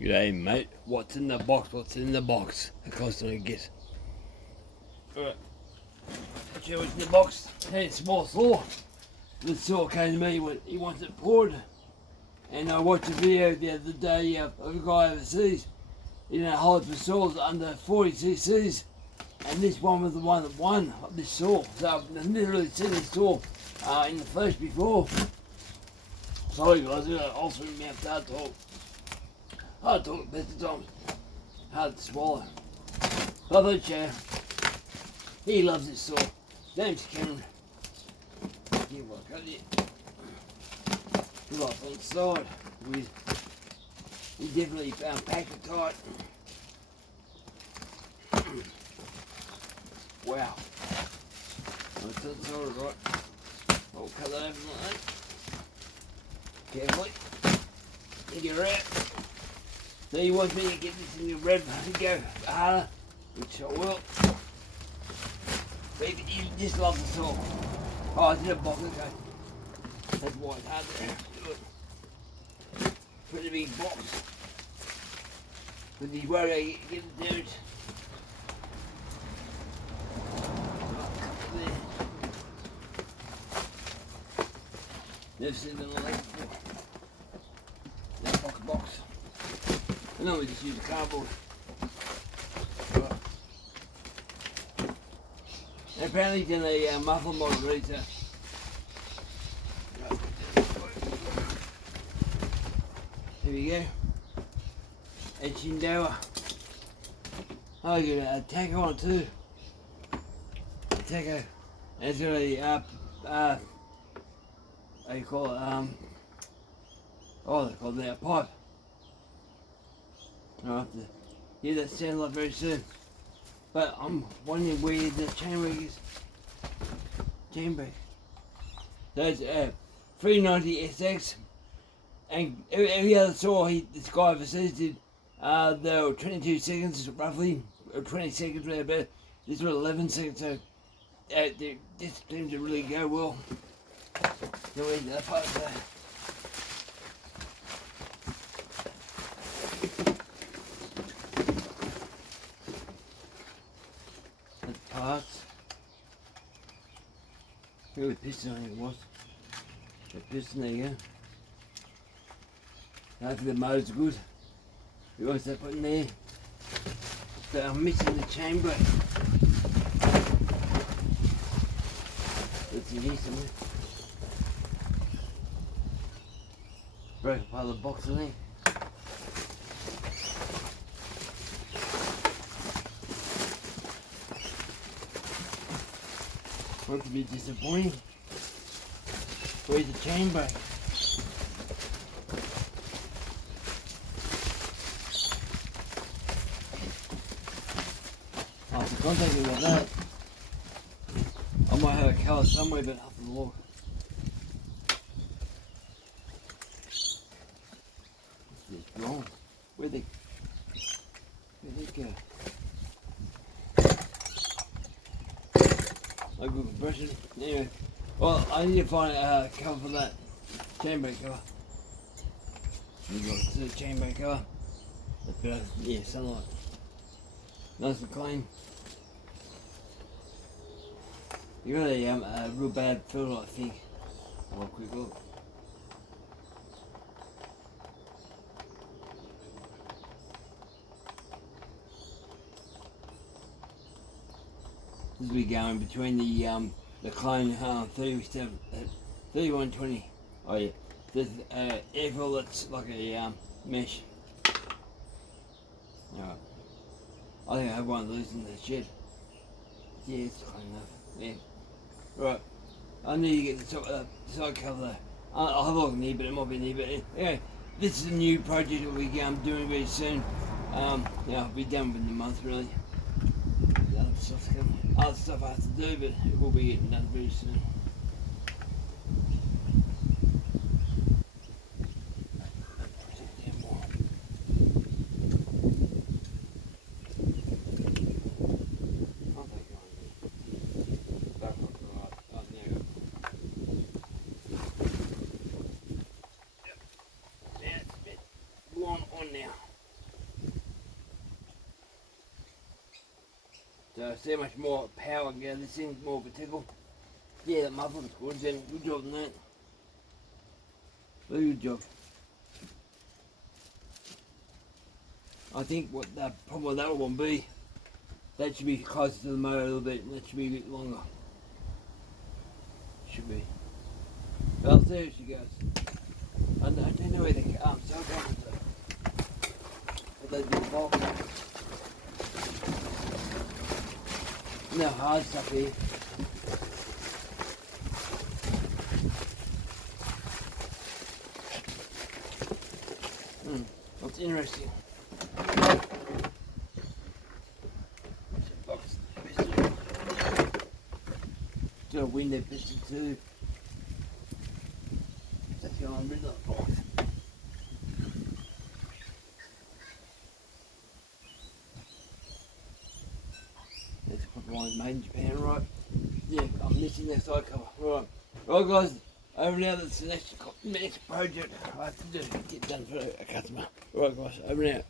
G'day mate, what's in the box, Of course I get. Alright, show what's in the box. Hey, it's a small saw. This saw came to me when he wants it poured. And I watched a video the other day of a guy overseas. He holds for saws under 40 cc's. And this one was the one that won of this saw. So I've literally seen this saw in the flesh before. Sorry guys, I'll swing me up to talk. Hard to talk best of times. Hard to swallow. But I thought, he loves this saw. Name's Cameron. Give what I cut it. Right on the side. We definitely packed it tight. Wow. That's the side, right? I'll cut that open like that. Carefully. And get her out. So he wants me to get this in the red and go harder, which I will. But he just loves the saw. Oh, it's in a box, okay. That's why it's hard to do it. Pretty big box. But he's worried I get it down. Never seen them like that before. That box. I know we just use a cardboard. Right. And apparently he's in a muffler model right there. Here we go. And Shindaiwa. Oh, I got a taco on it too. A taco. And it's got a, how you call it, they call it a pipe. I'll have to hear that sound like very soon. But I'm wondering where the chain rig is. Chain brake. So it's 390 SX. And every other saw this guy overseas did, they were 22 seconds roughly, or 20 seconds whatever. This was 11 seconds, so this seems to really go well. So we need that part there. That's parts. Where the piston I think it was. That piston, there you go. Hopefully the motor's good. We want that put in there. But I'm missing the chain brake. It's in here somewhere. Broke apart the box, I think. Looks a bit disappointing. Where's the chain brake? I'll have to contact him about that. I might have a colour somewhere, but I'll have to look. It's wrong. Where'd they go? I got compression. Anyway, well, I need to find a cover for that chain brake cover. You got the chain brake cover. That's better. Yeah, sunlight. Nice and clean. You got a real bad filter, I think. Have a quick look. This will be going between the clone 3120. Oh yeah, there's airflow that's like a mesh. Alright, I think I have one of those in the shed. Yeah, it's clean enough. Yeah. Right, I need to get the side cover though. I'll have a look in here, but it might be in here. But anyway, this is a new project that we're doing very soon. Yeah, I'll be done within a month really. Other stuff I have to do, but it will be getting done very soon. On now. So see how much more power I can get out of this thing, more of a tickle. Yeah, that muffler was good, Jen. Good job on that. Very good job. I think what the problem with that one be, that should be closer to the motor a little bit, and that should be a bit longer. Should be. But I'll see how she goes. I don't know where the cell comes to. But they do box. No hard stuff here. That's interesting. Do a window piston too. That's the arm rid of the box. Let's put one made in Japan, right? Yeah, I'm missing that side cover. Right. Right guys, over now that's the next project I have to do, get done for a customer. Right guys, over now.